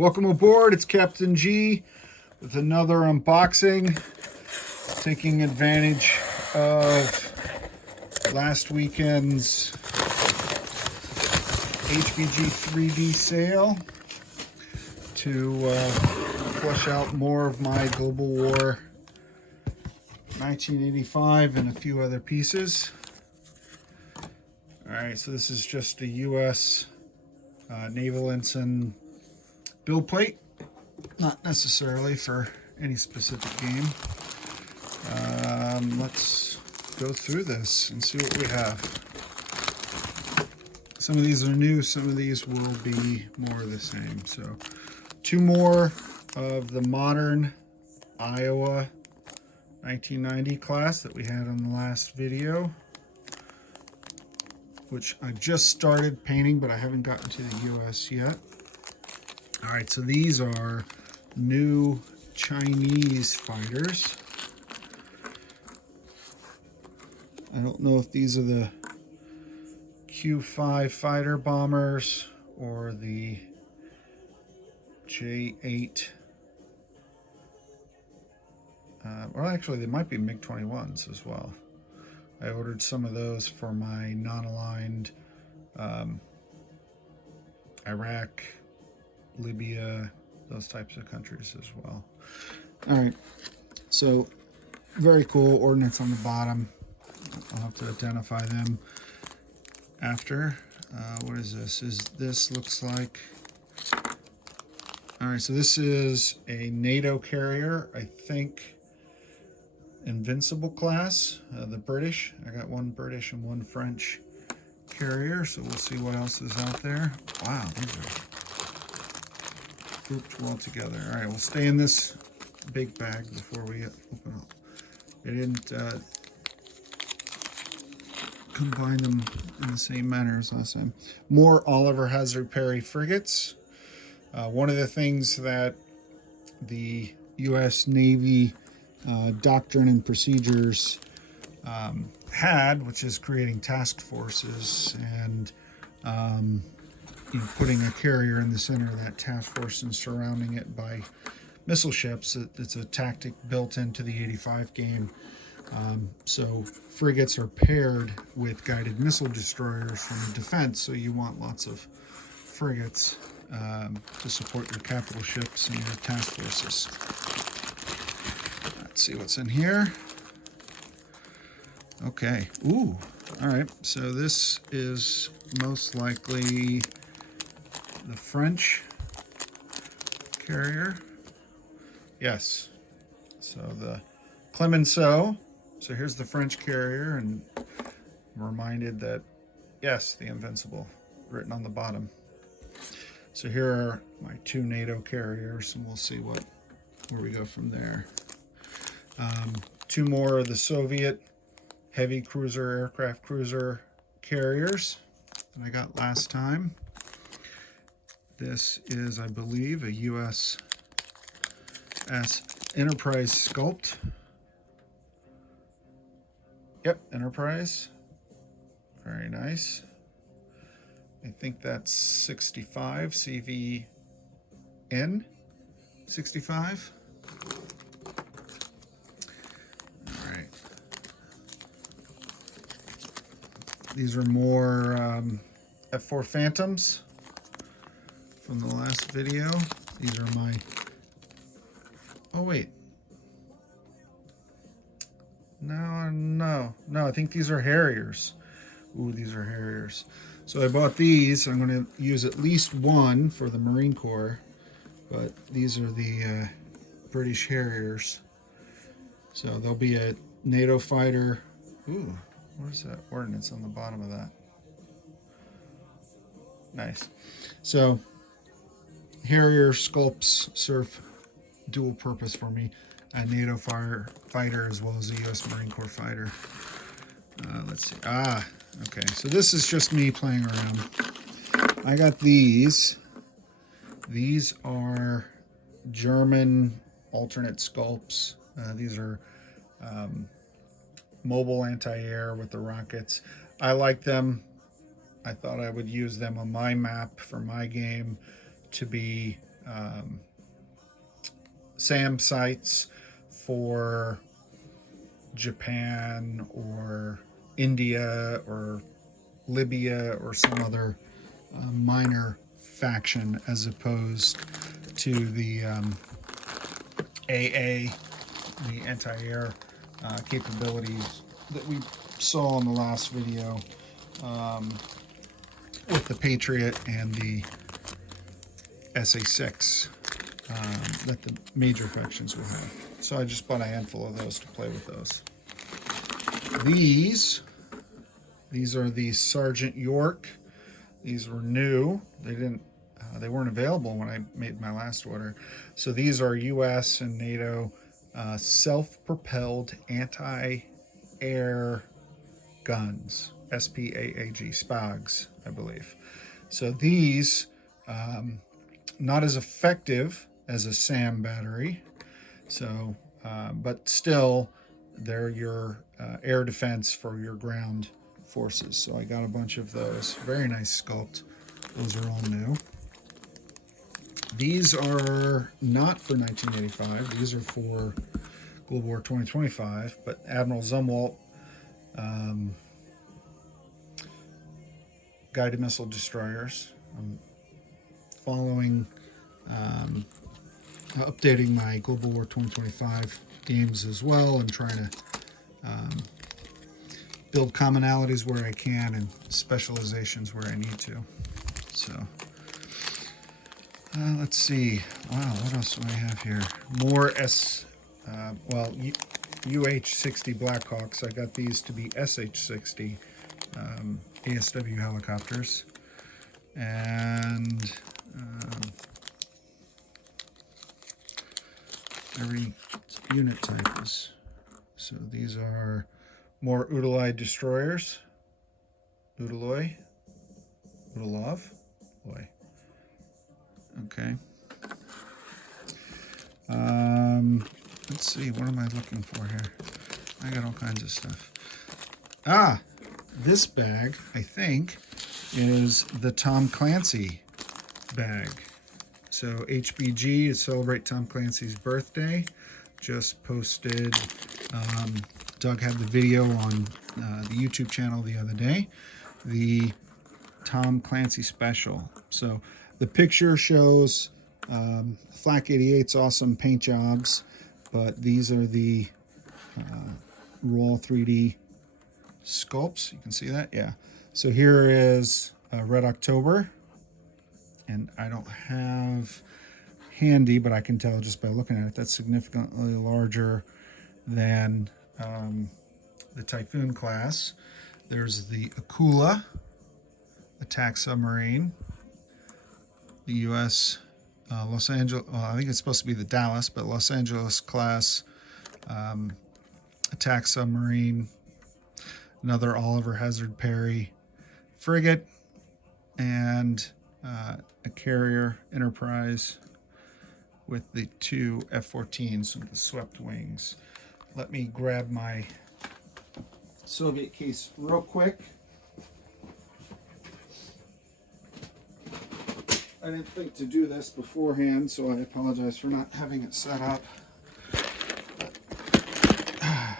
Welcome aboard, it's Captain G with another unboxing, taking advantage of last weekend's HBG 3D sale to flesh out more of my Global War 1985 and a few other pieces. Alright, so this is just a US naval ensign build plate, not necessarily for any specific game. Let's go through this and see what we have. Some of these are new, some of these will be more of the same. So two more of the modern Iowa 1990 class that we had on the last video, which I just started painting, but I haven't gotten to the US yet. All right, so these are new Chinese fighters. I don't know if these are the Q-5 fighter bombers or the J-8. Well, actually, they might be MiG-21s as well. I ordered some of those for my non-aligned Iraq, Libya, those types of countries as well. All right, so very cool. Ordnance on the bottom. I'll have to identify them after. What is this? This looks like... All right, so this is a NATO carrier, I think Invincible class, the British. I got one British and one French carrier, so we'll see what else is out there. Wow, these are grouped well together. All right, we'll stay in this big bag before we open up. They didn't combine them in the same manner as last time. More Oliver Hazard Perry frigates. One of the things that the U.S. Navy doctrine and procedures had, which is creating task forces and putting a carrier in the center of that task force and surrounding it by missile ships. It's a tactic built into the 85 game. So frigates are paired with guided missile destroyers from defense, so you want lots of frigates to support your capital ships and your task forces. Let's see what's in here. Okay. Ooh. All right. So this is most likely the French carrier. Yes. So the Clemenceau. So here's the French carrier, and I'm reminded that, yes, the Invincible written on the bottom. So here are my two NATO carriers, and we'll see where we go from there. Two more of the Soviet heavy cruiser, aircraft cruiser carriers that I got last time. This is, I believe, a USS Enterprise Sculpt. Yep, Enterprise. Very nice. I think that's 65, CVN 65. All right. These are more F4 Phantoms from the last video. These are my... Oh, wait. No, I think these are Harriers. Ooh, these are Harriers. So I bought these. I'm going to use at least one for the Marine Corps, but these are the British Harriers. So there'll be a NATO fighter. Ooh, where's that ordnance on the bottom of that? Nice. So Harrier sculpts serve dual purpose for me. A NATO fighter as well as a U.S. Marine Corps fighter. Let's see. Okay. So this is just me playing around. I got these. These are German alternate sculpts. These are mobile anti-air with the rockets. I like them. I thought I would use them on my map for my game to be SAM sites for Japan or India or Libya or some other minor faction, as opposed to the AA, the anti-air capabilities that we saw in the last video with the Patriot and the SA-6 that the major factions will have. So I just bought a handful of those to play with those. These are the Sergeant York. These were new. They weren't available when I made my last order. So these are U.S. and NATO self-propelled anti-air guns, SPAAG, SPAGs, I believe. So these, not as effective as a SAM battery, so but still they're your air defense for your ground forces. So I got a bunch of those. Very nice sculpt. Those are all new. These are not for 1985. These are for Global War 2025. But Admiral Zumwalt guided missile destroyers. I'm following, updating my Global War 2025 games as well, and trying to build commonalities where I can and specializations where I need to. So let's see. Wow, what else do I have here? More UH-60 Blackhawks. I got these to be SH-60 ASW helicopters. And every unit type is. So these are more Udaloi destroyers. Udaloi. Udalov. Boy. Okay. Let's see, what am I looking for here? I got all kinds of stuff. This bag, I think, is the Tom Clancy bag. So HBG, to celebrate Tom Clancy's birthday, just posted, Doug had the video on the YouTube channel the other day, the Tom Clancy special. So the picture shows Flak 88's awesome paint jobs, but these are the raw 3D sculpts. You can see that, yeah. So here is Red October, and I don't have handy, but I can tell just by looking at it that's significantly larger than the Typhoon class. There's the Akula attack submarine, the U.S. Los Angeles, well, I think it's supposed to be the Dallas, but Los Angeles class attack submarine, another Oliver Hazard Perry frigate, and a carrier Enterprise with the two F-14s with the swept wings. Let me grab my Soviet case real quick. I didn't think to do this beforehand, so I apologize for not having it set up. I've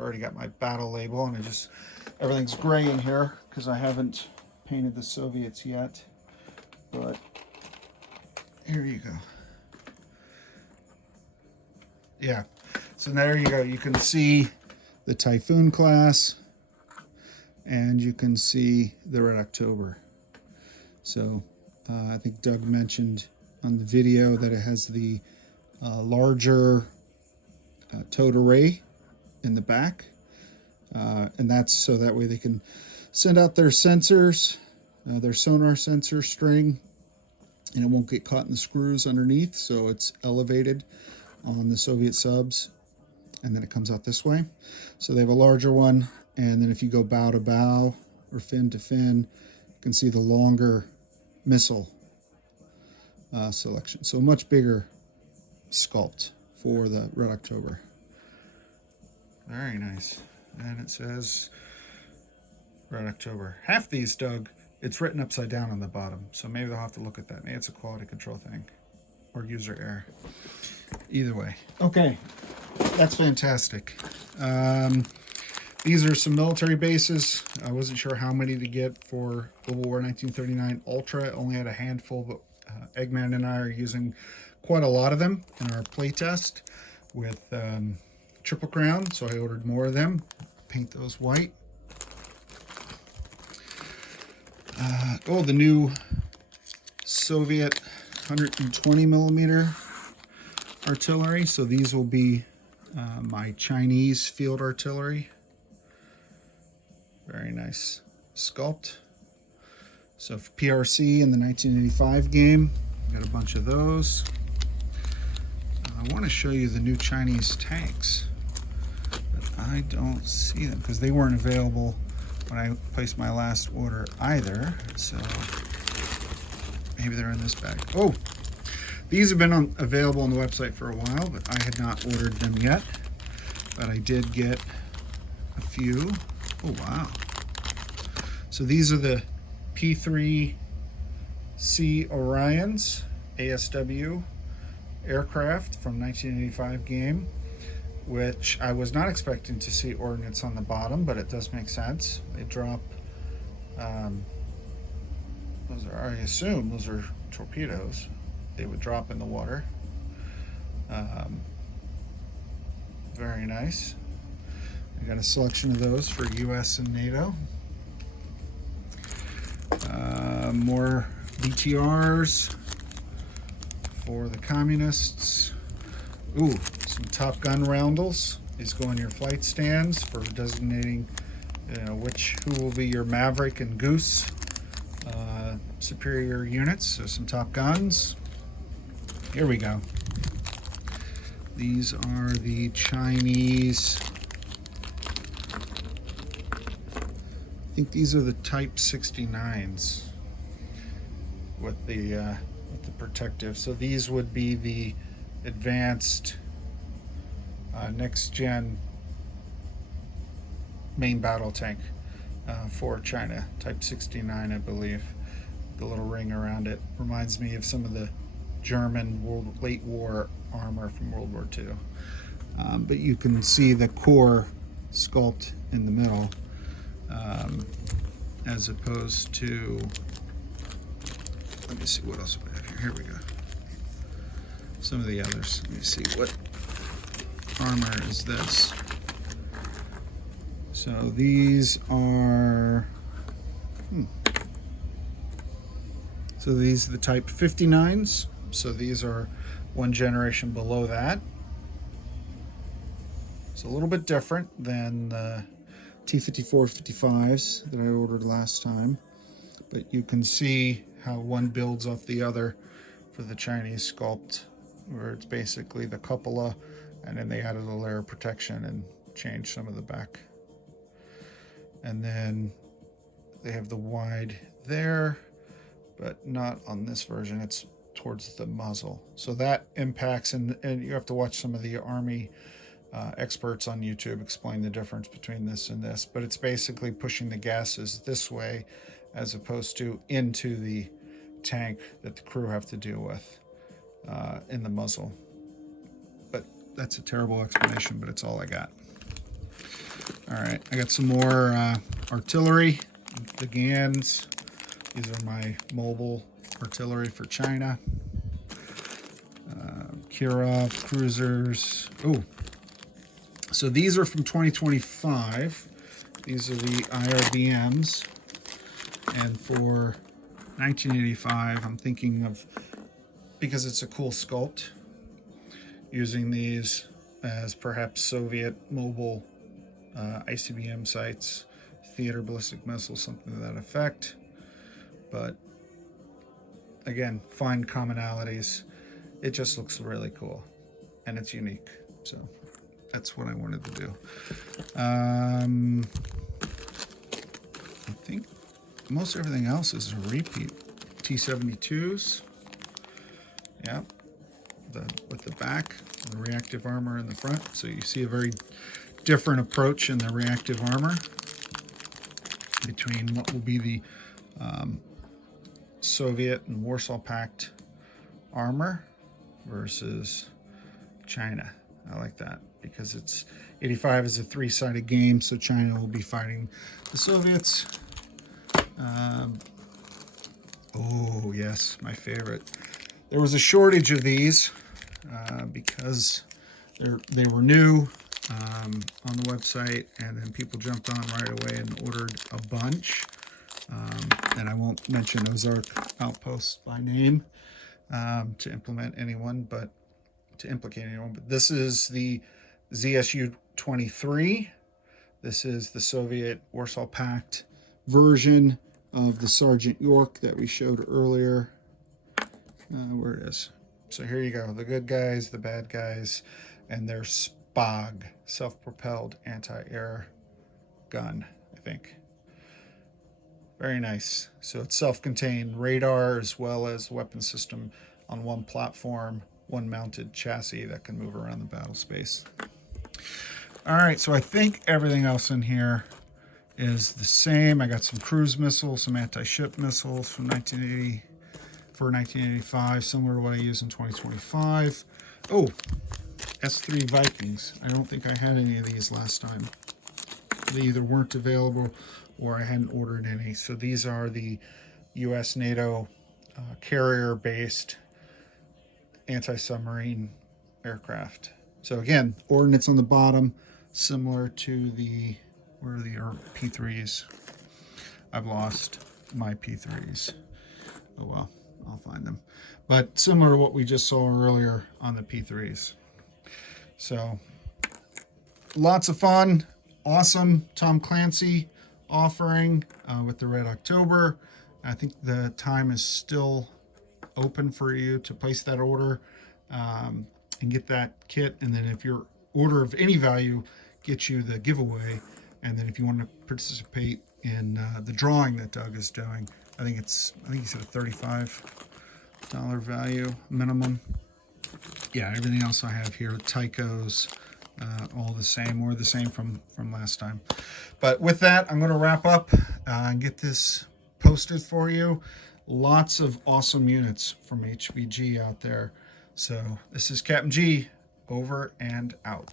already got my battle label, and everything's gray in here because I haven't painted the Soviets yet. But here you go. Yeah, so there you go. You can see the Typhoon class, and you can see the Red October. So I think Doug mentioned on the video that it has the larger towed array in the back, and that's so that way they can send out their sensors, their sonar sensor string, and it won't get caught in the screws underneath, so it's elevated on the Soviet subs, and then it comes out this way. So they have a larger one, and then if you go bow to bow or fin to fin, you can see the longer missile selection. So a much bigger sculpt for the Red October. Very nice. And it says Red October. Half these, Doug, it's written upside down on the bottom, so maybe they'll have to look at that. Maybe it's a quality control thing. or user error. Either way. Okay, that's fantastic. These are some military bases. I wasn't sure how many to get for Global War 1939 Ultra. Only had a handful, but Eggman and I are using quite a lot of them in our playtest with Triple Crown, so I ordered more of them. Paint those white. The new Soviet 120 millimeter artillery. So these will be my Chinese field artillery. Very nice sculpt. So for PRC in the 1985 game, got a bunch of those. I want to show you the new Chinese tanks, but I don't see them because they weren't available when I placed my last order either. So maybe they're in this bag. Oh, these have been available on the website for a while, but I had not ordered them yet. But I did get a few. Oh, wow. So these are the P3C Orions ASW aircraft from 1985 game, which I was not expecting to see ordnance on the bottom, but it does make sense. They drop, those are, I assume those are torpedoes. They would drop in the water. Very nice. I got a selection of those for US and NATO. More BTRs for the communists. Ooh, some Top Gun roundels. These go on your flight stands for designating, who will be your Maverick and Goose superior units. So some Top Guns. Here we go. These are the Chinese. I think these are the Type 69s with the protective. So these would be the advanced next gen main battle tank for China. Type 69, I believe. The little ring around it reminds me of some of the German late war armor from World War II. But you can see the core sculpt in the middle, as opposed to, let me see what else we have here. Here we go. Some of the others. Let me see, what armor is this? So these are, so these are the Type 59s. So these are one generation below that. It's a little bit different than the T-54 55s that I ordered last time, but you can see how one builds off the other for the Chinese sculpt, where it's basically the cupola, and then they added a layer of protection and changed some of the back. And then they have the wide there, but not on this version. It's towards the muzzle. So that impacts, and you have to watch some of the Army experts on YouTube explain the difference between this and this, but it's basically pushing the gases this way as opposed to into the tank that the crew have to deal with in the muzzle. But that's a terrible explanation, but it's all I got. All right, I got some more artillery, the Gans. These are my mobile artillery for China. Kirov cruisers. Oh, so these are from 2025. These are the IRBMs. And for 1985, I'm thinking of, because it's a cool sculpt, using these as perhaps Soviet mobile ICBM sites, theater ballistic missiles, something to that effect. But again, find commonalities. It just looks really cool and it's unique. So that's what I wanted to do. I think most everything else is a repeat. T-72s. Yeah. With the back, the reactive armor in the front. So you see a very different approach in the reactive armor between what will be the Soviet and Warsaw Pact armor versus China. I like that because it's 85 is a three-sided game, so China will be fighting the Soviets. Oh yes, my favorite. There was a shortage of these because they were new on the website, and then people jumped on right away and ordered a bunch. And I won't mention Ozark Outpost by name to implement anyone, but to implicate anyone. But this is the ZSU-23. This is the Soviet Warsaw Pact version of the Sergeant York that we showed earlier. Where it is. So here you go. The good guys, the bad guys, and their SPOG, self-propelled anti-air gun, I think. Very nice. So it's self-contained radar as well as weapon system on one platform, one mounted chassis that can move around the battle space. All right, so I think everything else in here is the same. I got some cruise missiles, some anti-ship missiles from 1980 for 1985, similar to what I use in 2025. Oh, S3 Vikings. I don't think I had any of these last time. They either weren't available or I hadn't ordered any. So these are the US NATO carrier-based anti-submarine aircraft. So again, ordnance on the bottom, similar to the, where are the P3s? I've lost my P3s. Oh well, I'll find them. But similar to what we just saw earlier on the P3s. So lots of fun, awesome Tom Clancy offering with the Red October. I think the time is still open for you to place that order and get that kit. And then if your order of any value gets you the giveaway, and then if you want to participate in the drawing that Doug is doing, I think he said a $35 value minimum. Yeah, everything else I have here, Tycho's, all the same, or the same from last time. But with that, I'm going to wrap up and get this posted for you. Lots of awesome units from HVG out there. So this is Captain G, over and out.